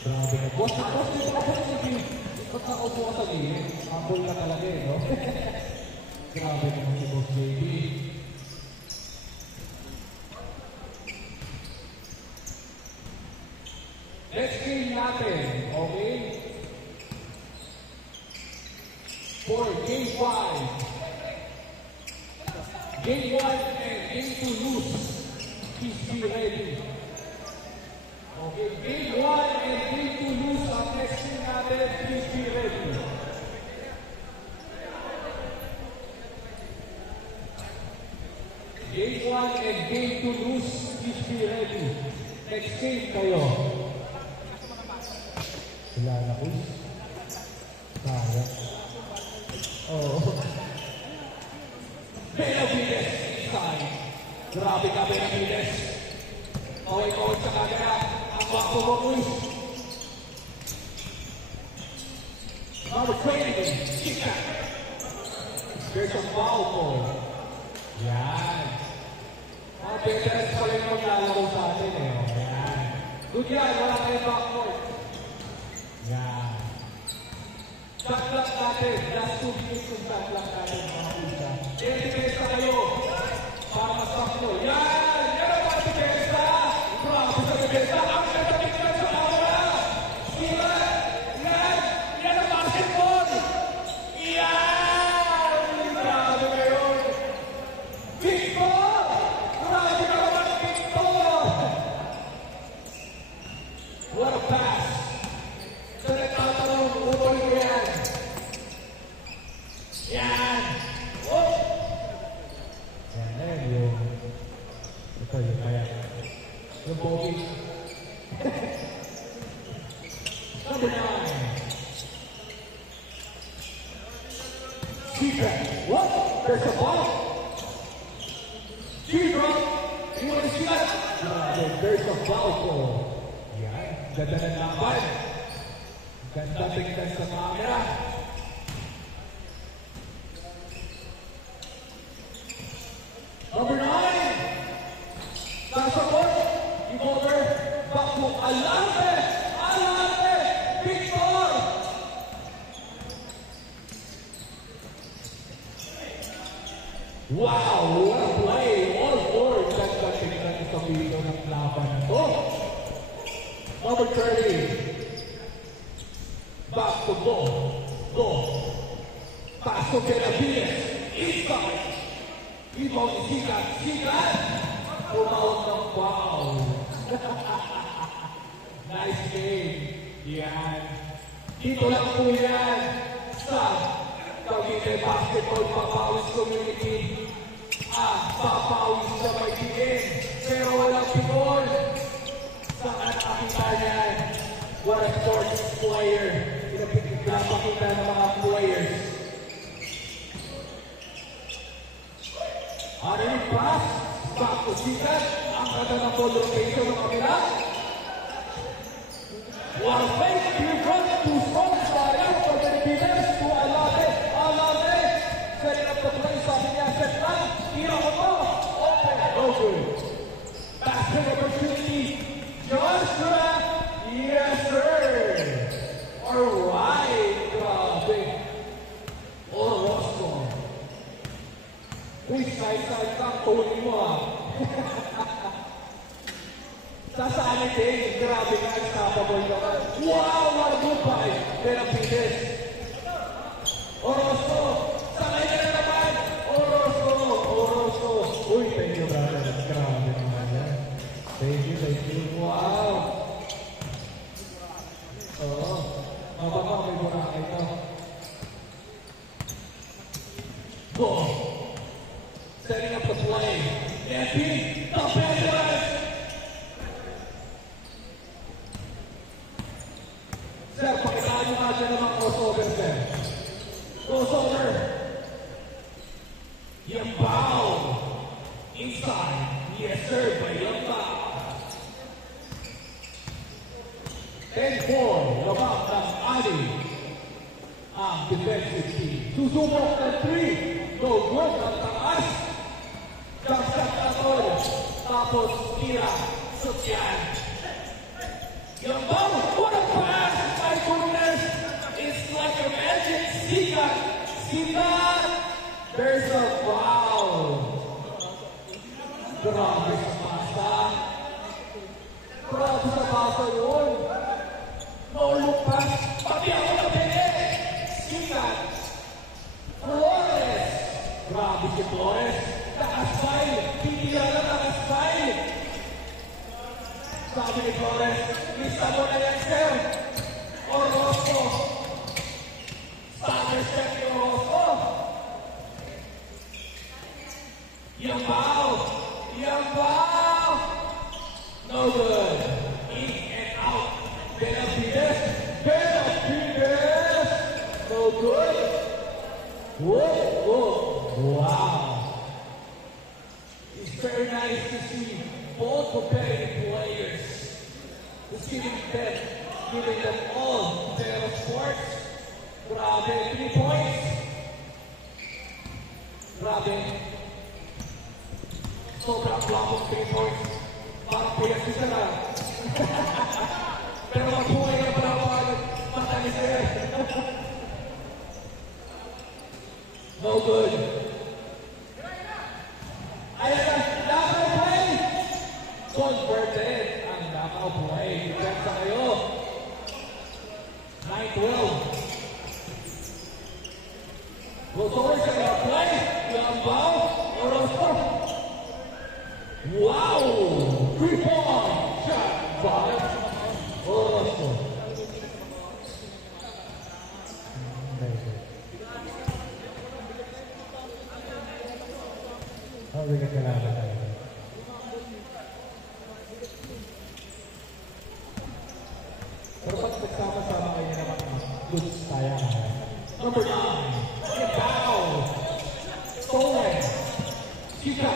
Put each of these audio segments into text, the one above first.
Grabe na. Boss, dito ka po sa gilid. Ba't nakaupo ka sa gilid? Humble ka talaga eh, no? Grabe naman si Boss JB. Next game natin, okay? For Game 5. Game 1 and Game 2 lose. Please be ready. Okay, Game 1 and Game 2 lose. Ang next game natin, please be ready. Game 1 and Game 2 lose. Please be ready. Next game kayo. Wala na ko. Kaya. Oo. Benavides inside. Grabe ka, Benavides. Kaway-kaway sa camera. Ang wakto mo, Luis. Number 20, Chica. There's a foul ball. Yan. Mga veterans pa rin maglalaro sa atin eh. Yan. Good yan, wala kayong backboard. Yan. Shotlock natin. Last 2 minutes yung shotlock natin, mga kusa. Defensa kayo. Para masakto. Yan! Yan ang mga defensa! Grabe sa defensa! Ang natabik na sa camera! Sila! Yan! Yan ang basketball! Yan! Grabe ngayon! Victor! Grabe ka naman, Victor! What a pass! Sa nagtatanong, utoy ko yan! Yan! Oh! Yan yung... Ito yung kaya. Yung bogey. Number 9. Secret. What? There's a ball. Secret. You want to see that? There's a foul call. Yan. Ganda na laban. Ganda tingnan sa camera. Number 9. Nasa court. Give over. Back to Alante. Alante. Victor. Wow. What a play. All four. Ganda tingnan sa video ng laban na to. Number 30. Back to Go. Go. Paso Benavides. Inside. Ibaw ni Sikat. Sikat! Tumawag ng wow. Nice game. Yan. Dito lang po yan. Sa Cavite Basketball Papawis Community. Papawis sa Pagiging. Pero walang Picol. Saan nakita yan? What a sports player. Pinapakita ng mga players. Ano yung pass? Back to Sikat. Ang kata ng ball rotation ng kabila. One fake. Here comes two strong style for the defense to Alate. Alate. Setting up the play. Sabi niya, set lang. Tira ko to. Open. No good. Basket opportunity. Joshua. Yes, sir. Alright. Grabe. Orozco. Uy, side-side lang, tuloy mo ah. Sasaan din, grabe ka, unstoppable ka. Wow, what a good fight. Benavides. Orozco, sanay ka na naman. Orozco. Uy, thank you, brother. Grabe naman yan. Thank you. Wow. Oo. Mababa, may burakay ito. Go. Setting up the play. And beat the Panthers. Sir, pakitaan nyo natin naman crossover, sir. Crossover. Yambao. Inside. Yes, sir. By Yambao. 10-4. Labang ng Ali. Ang defensive team. Susubok ng 3. Go good. Ang taas. Jump-shot na tol. Tapos tira. Shoot yan. Yambao. What a Sikat! There's a foul. Grabe sa pasa. Grabe sa pasa yun. No look pass. Pati ako na pili. Sikat. Flores. Grabe si Flores. Nakasmile. Hindi lang nakasmile. Sabi ni Flores, lista mo na yan, sir. Orozco. Summer step ni Orozco. Young foul. Young foul. No good. In and out. Benavides. Benavides. No good. Whoa, whoa. Wow. It's very nice to see both competitive players. It's giving them all their sports. Grabe, 3 points. Grabe. Sobrang blabong 3 points. Parang puyat si Sara. Pero magbuhay ka pala pag matalis na yan. No good. Ayan na, Lakaw play! Converted ang Lakaw play. Depensa kayo. 9-12. Goes over sa Lakaw play. Lambaw. Orozco. Wow! 3-point shot by Orozco. Oh, bigat ka lang talaga. Pero pag nagsama-sama kayo naman ang goods tayo. Number 9, Gitao. Stolen. Chica.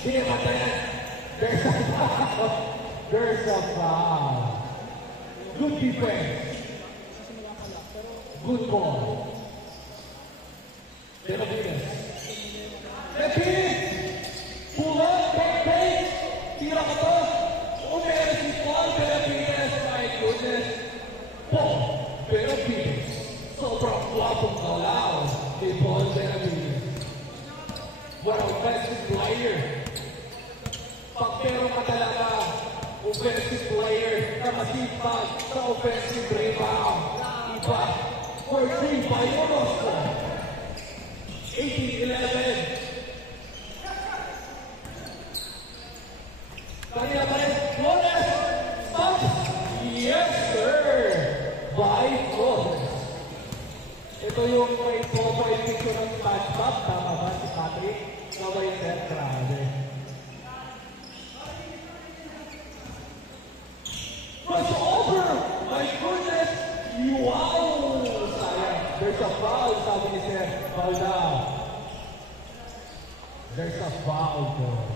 Binimatayan. There's a foul. There's a foul. Good defense. Good ball. Benavides. Benavides! Pull up, back, tira ka to. Meron si Paul Benavides. My goodness. Paul Benavides. Sobrang guwapong kalaw ni Paul Benavides. What a offensive player. Pag meron ka talaga offensive player na masipag sa offensive rebound. Iba. For 3 by Orozco. 18-11. Kanina pa rin, Flores! Stop! Yes, sir! By Flores. Ito yung may profile picture ng touchback. Tama ba si Patrick? Sabay sir, grabe. Crossover! My goodness! Wow! Sayang. There's a foul, sabi ni sir. Foul down. There's a foul though.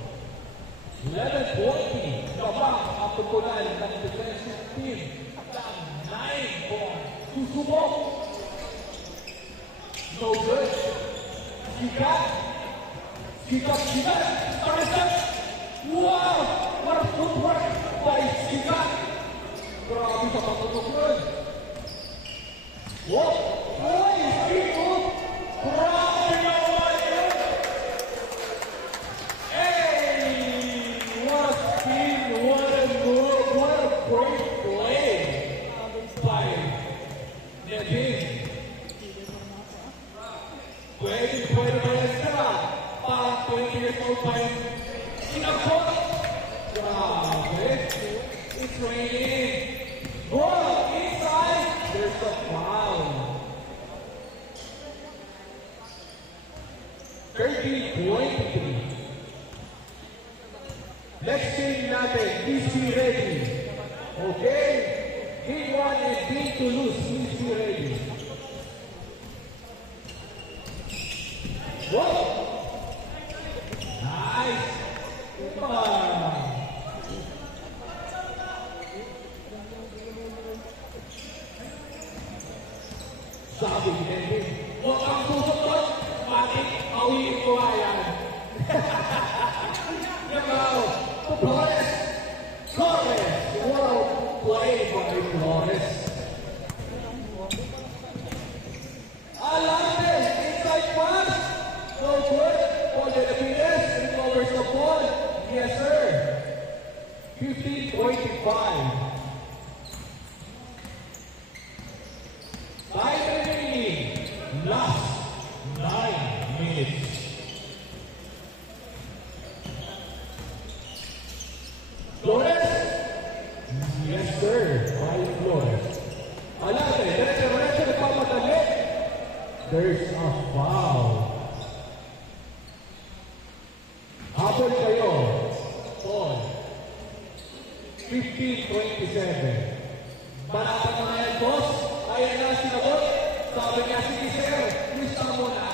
11-20. Kabak ang pagkunan ng defensive team. Ang 9 points. Susubok. No good. Sikat. Sikat. Sikat. Wow! What a footwork by Sikat. Grabe sa patutunan. Wow! Ay! Sikat! Grabe naman yun! Hey! What a spin! What a move! What a great play by Nevin. Pwede ba yan sila? Parang 20 years old pa yun. Sinakot! Grabe! It's raining! Ball inside! There's a foul. 13-23. Next game natin, please be ready. Okay? Game 1 and game 2 lose. Please be ready. Whoa! Nice! Sabi ni Henry, huwag kang susunod, matik, awiin ko ayan. Now, Flores, Torres, well played by Flores. 15-25. Time remaining. Last 9 minutes. Flores? Yes, sir. By Flores. Alate, diretso nagpapadali. There's a foul. Habol kayo. Paul. 15-27. Balatan mo na yan, boss. Ayan na, sinagot. Sabi niya, sige sir, lista mo na.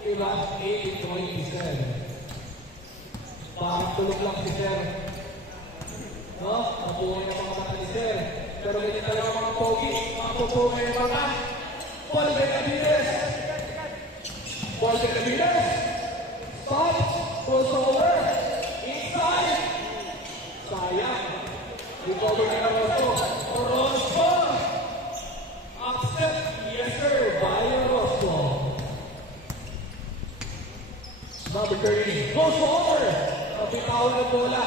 Diba? 18-27. Parang tulog lang si sir. No? Nabuhay na mga mata ni sir. Pero ganyan talaga mga pogi. Mga pupunga yung mga Paul Benavides. Paul Benavides. Stop. Pulls over. Inside. Sayang. Recover na Orozco. Orozco. Upset. Yes sir. By Orozco. Number 30. Goes over. Nabitawan ng bola.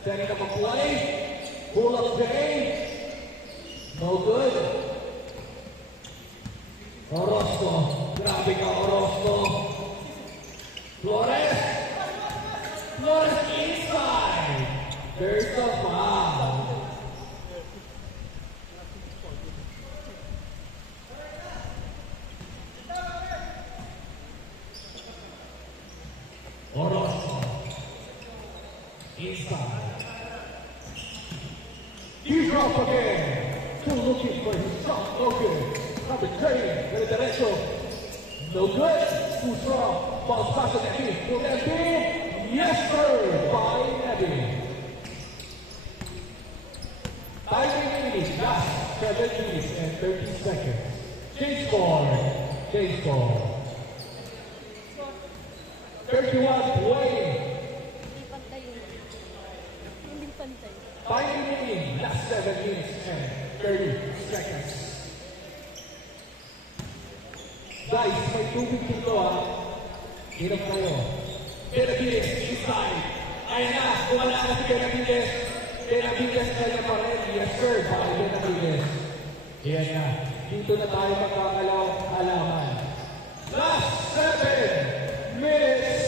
Setting up a play. Pull up the game. No good. Orozco. Grabe ka, Orozco. Flores. Flores inside. There's a foul. Orozco. Inside. He's off again. Still looking for his shot. No good. Number 30. Very derecho. No good. Too strong. Bounce pass to Nebby. Will that be? Yes, sir. By Nebby. Time remaining. Last 7 minutes and 30 seconds. Change score. Change score. 31 playing. Time remaining. Last 7 minutes and 30 seconds. Guys, may tubig dito Hirap kayo. Benavides, inside. Ayan na, wala na si Benavides. Benavides kaya pa rin. Yes sir, by Benavides. Ayan na. Dito na tayo magkakalaman. Last 7 minutes.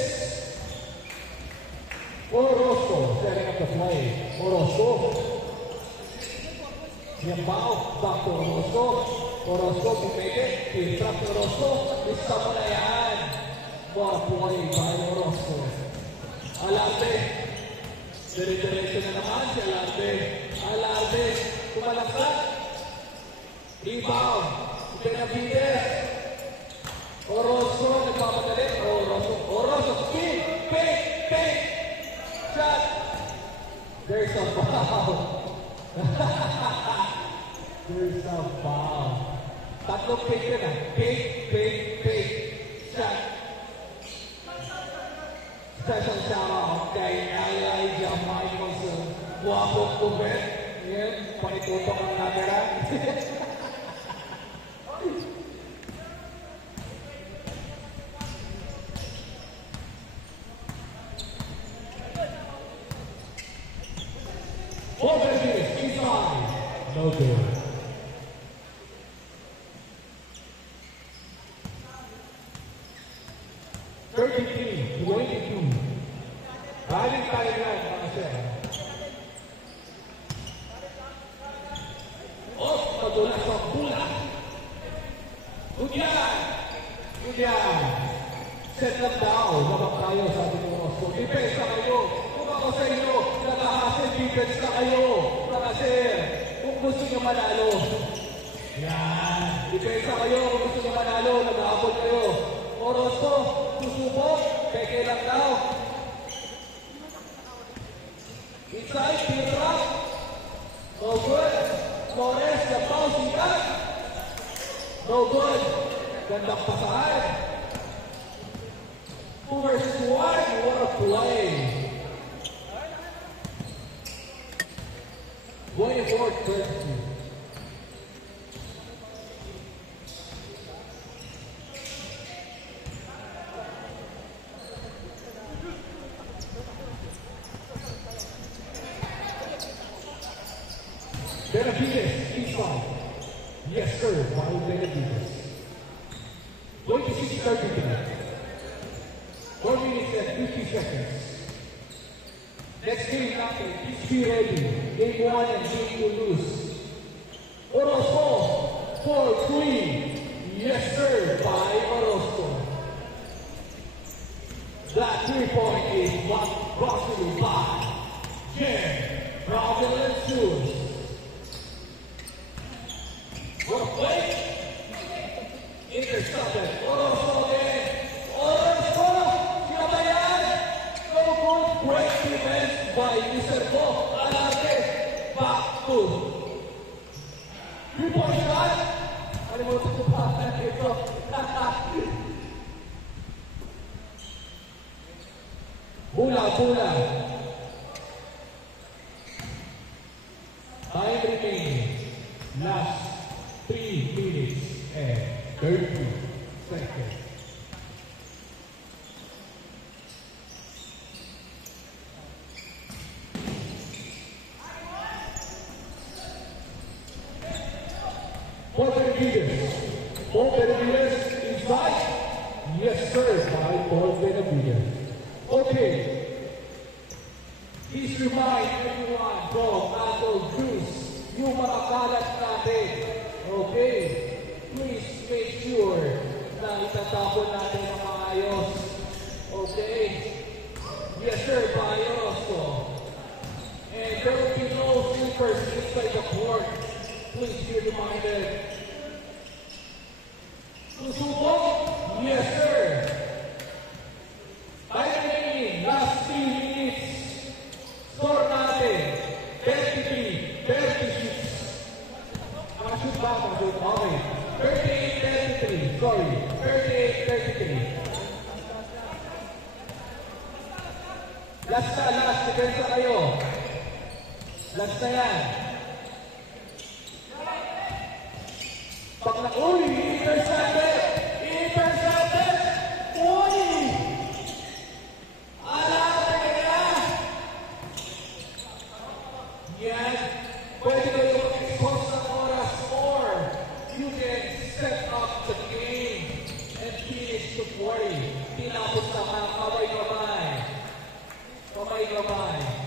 Orozco, setting up the play. Orozco. Yambao, back to Orozco. Orozco, pumili. Pintrap Orozco. Lista mo na yan. What a play by Orozco. Alarde. Dire-diretso na naman si Alarde. Alarde. Kumalaksak. Rebound. Benavides. Orozco, nagpapadali. Orozco, spin. Ping. Shot. There's a foul. There's a foul. Tatlong pick na. Pick. Shot. Special shout out kay Elijah Michelson. Guwapong kubet. Yan, panitutok ang camera. Benavides, inside. No good. Balik tayo yan, mga sir. Madulas ang bola. Good yan. Set lang daw. Labang tayo, sabi ni Orozco. Defense na kayo. Kung ako sa inyo, nakahasin, defense na kayo. Mga sir, kung gusto nyo manalo. Yan. Defense na kayo. Kung gusto nyo manalo, nag-aabot kayo. Orozco, susubok. Peke lang daw. Inside, Pintrap. No good. Flores, the bouncing back. No good. Gandang pasahan. 2 versus 1. What a play. 24-32. Benavides, inside. Yes, sir, by Benavides. 26-33. 4 minutes and 50 seconds. Next game after, please be ready. Game 1 and game 2 lose. Orozco, 4-3. Yes, sir, by Orozco. That 3-point is brought to you by Jen Fraudulent Shoes. What a play! Intercepted. Orozco again. Orozco! Sinabayan! So good. Great defense by Iserco. Alarte. Back to 3-point shot. Alimutan ko pa ito. Bula. Time remaining. Last 3 minutes and 30 seconds. Paul Benavides inside. Yes, sir, by Paul Benavides. Okay. Please remind everyone from Apple Juice, yung mga kalat natin. Okay. Please make sure na itatapon natin ang maayos. Okay. Yes, sir, maayos. And there will be no sleepers inside the court. Please be reminded. Susubok? Yes, sir. Time remaining, last 3 minutes. Score natin, 33, 36. Nakashoot ba? Okay. 38, 33. Sorry, 38, 33. Last. Depensa kayo. Last na yan. Pag na-uli, intercepted! Uli! Alate ka na! Yan. Pwede kayo mag-expose ng oras or you can set up the game and finish the 40. Tinapos na kamay-kamay. Kamay-kamay.